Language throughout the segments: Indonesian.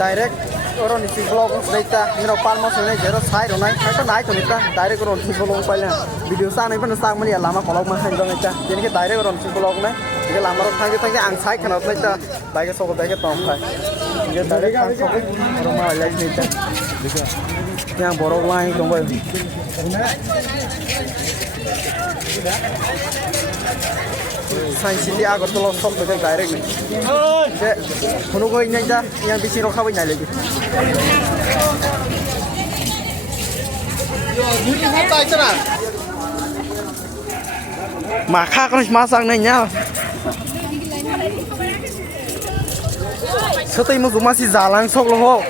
direct orang isi vlog sebaiknya ini pal mau sebenarnya jero side orang naik kan naik tuh nih direct orang isi vlog paling video sana ini pun sang mana ya lama kalau mah hanya dong aja jadi kita direct orang isi vlog nih jadi lama orang tanya ang side kan orang aja baiknya sok baiknya tong kai jadi direct ang sok orang mah lagi nih aja yang borok lain dong boy Sains City agar tolong sok betul direct nih. Jadi, menunggu ini aja yang bisi rokok ini lagi. Maka kan masang nanya. Setelah itu masih jalan sok loh.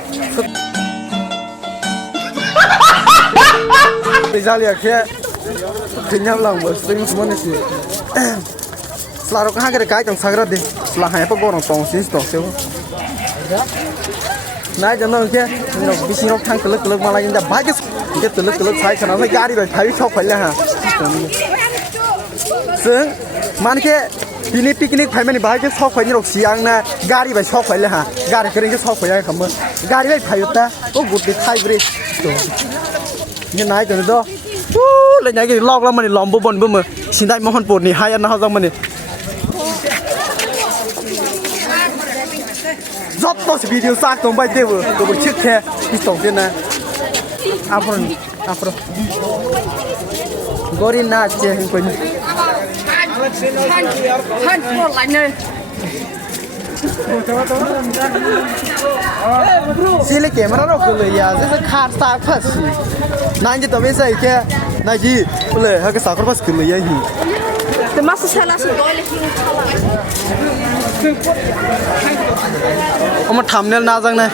Bisa lihat ya. Kenyang lah, setelah itu semuanya sih. Selalu kan agak kait yang sagra deh, selalu apa gorong tong sih stok sih. Nah jangan lupa, ini bisi rok tang kelak malah ini dah bagus, ini kelak saya kenal saya gari dah, tapi sok paling ha. Seng, mana ke ini piknik paling ini bagus sok paling rok siang na, gari baik sok paling ha, gari kering sok paling kamu, gari baik paling ta, oh good thai beri, ini naik jadi doh. Lên nhảy cái log lắm mà lòm bô bồn bơ mà xin đại món bột này hai ăn nó xong mà này rất to video xác tổng bay tiêu vừa tôi một chiếc xe đi tổng tiền này afro gorina chơi hình quỳnh han một lạnh này xin lấy camera nó cứ lấy ya rất khát xa phát nãy giờ tao biết sao kia nãy gì lấy hai cái sạc phát cứ lấy ya gì cái masa salah sekali ông thumbnail na rằng này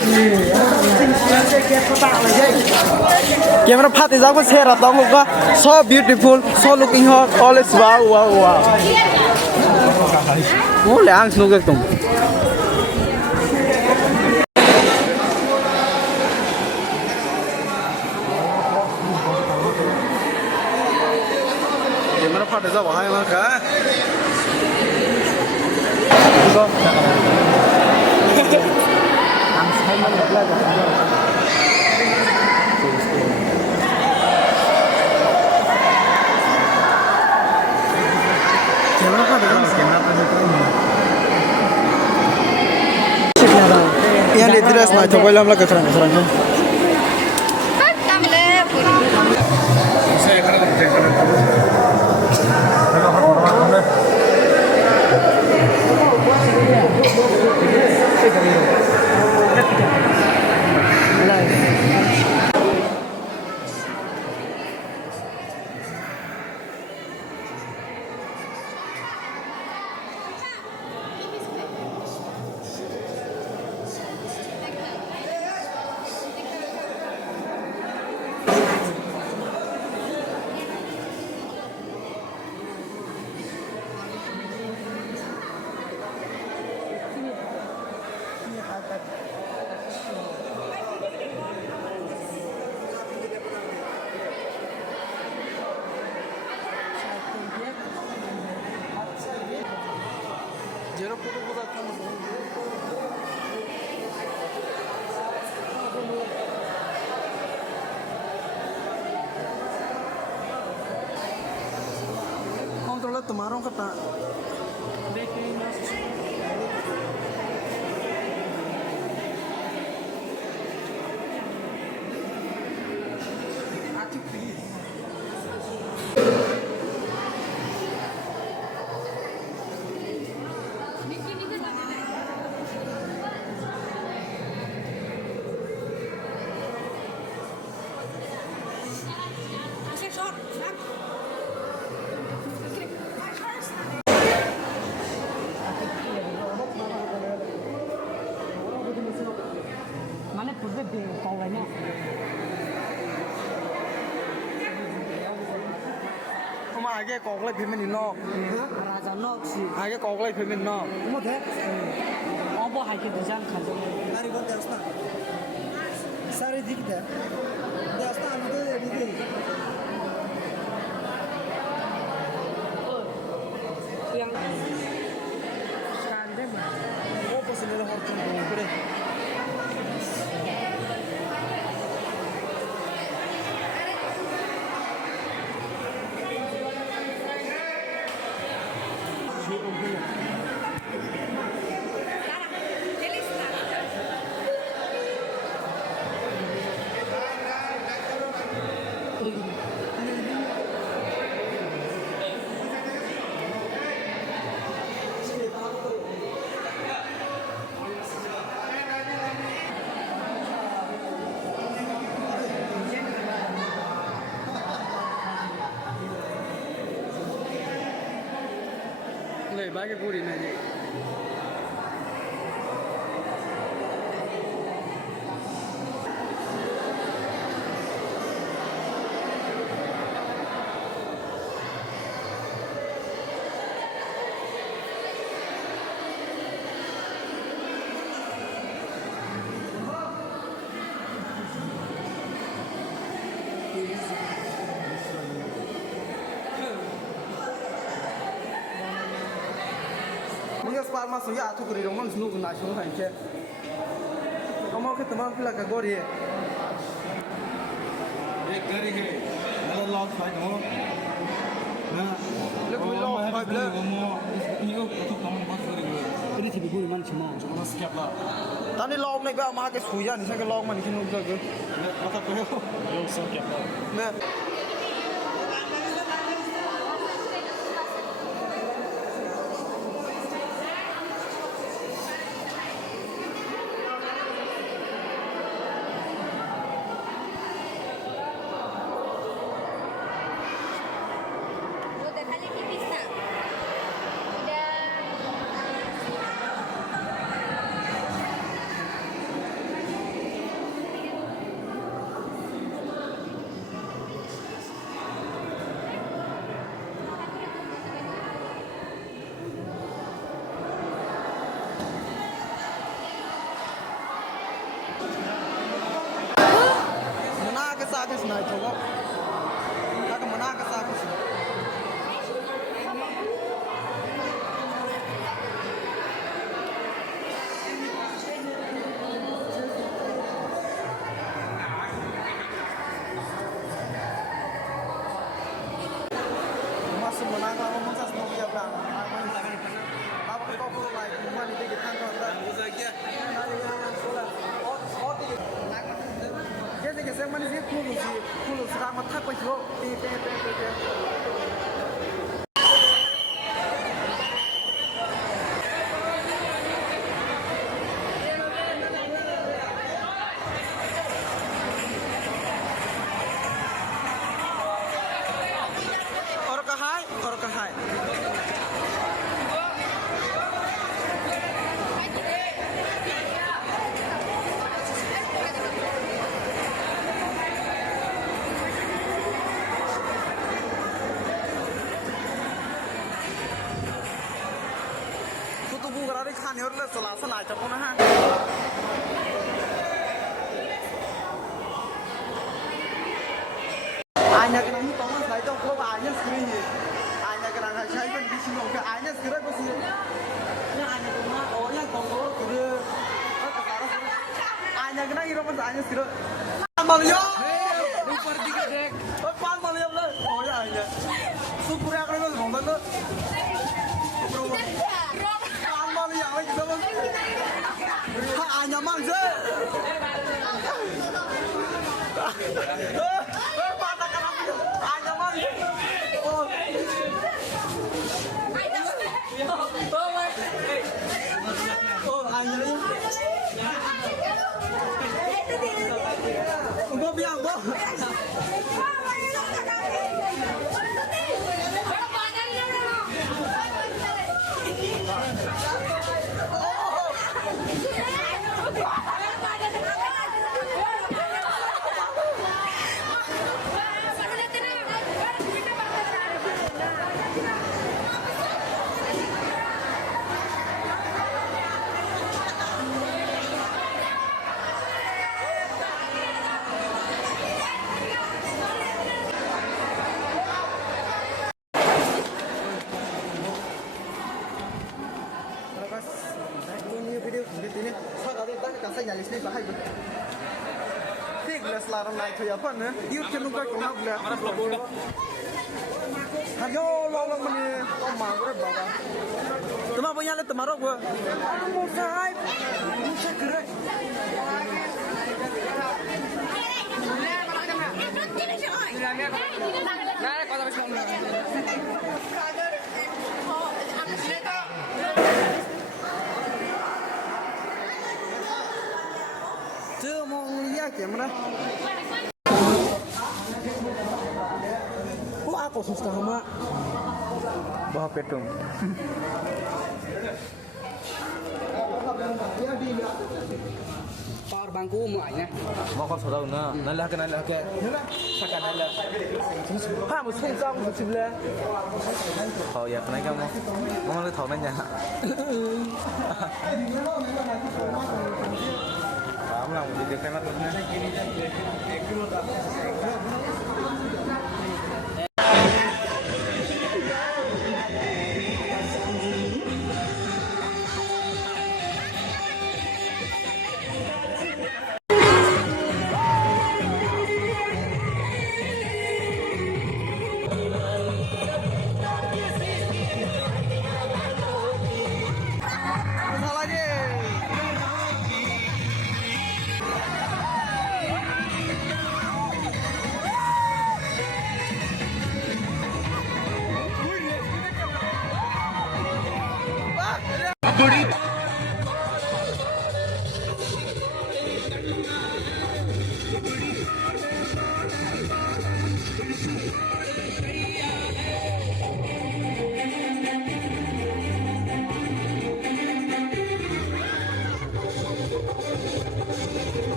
camera phát thì ra có share ra tao một cái so beautiful so looking hot all is wow oh lấy ăn snow cái tung Ada jawab hai maka. Itu. Ang saya mana belajar. Kamera apa ada? Kamera apa itu? Yang di dress na coba lam lagi kerang. Saya kerang. Kontrolnya temarong kata. आगे कोगले फेमेन नॉक राजा नॉक सी आगे कोगले फेमेन नॉक मोठे ऑबो हाके डिजाइन खाजो नारी कोणते असता सारे दिखते ते असता आम्ही तो ready yang skandem oh posisinya horton kure Oi, bagi puri nanti. Mungkin separuh masuk ya, tuh kiri rumah senu guna sunu hanya. Kamu ke teman pula ke gori. एक गरी है मतलब लॉस फाइट हो ना Lebih low, five ले level. वो यो तो कम बात करेंगे ini sih gue man cuma mana skip lah Tadi log nih gak mau ke suya nih, saya ke log mana kini udah gue. kata tuh yo skip lah Nah, Udah kali ini bisa. Udah. mana ke sakit sih naik coba. Nak mana ke sakit sih. Masuk menang lah, ngomong sas mau biar bang. Apa kau perlu lagi? Mana dia kita kan tak. Jadi kita mana sih kulu sekarang mata kau jauh, Orang kahai. Tuh bukan ada kan ya, udah selasa lah, cepet nah. Hanya kena ini Thomas, nah itu kalau hanya screen ya. Hanya kena saya kan di sini oke, hanya segera ke sini. Ini hanya Thomas, oh yang kontrol kira. Hanya kena ini Thomas, hanya segera. Malia. super tiga dek Pan malia lah. Oh ya hanya. Super yang kena ngomong tuh. Pan malia lagi kita mas. Hanya mangsa. Patah kena hanya mangsa. Oh, hanya ini. Gua bilang, gua. Larang naik ke apa nih? Yuk cenderung kau kena bela. Ayo lolong meni, oh manggur bawa. Tema punya le temarok gua. Musai, musai gerak. Chưa mau lihat ya mana? Oh aku susah mak. Bawa petung. Par bangku mu ảnh Mau kau sudah una, nalar ke, sakan nalar. Ha, một sen rong một chim lê. Kau ya, kenapa mau lu tahu nanya? Kamu lah, mau jadi kemat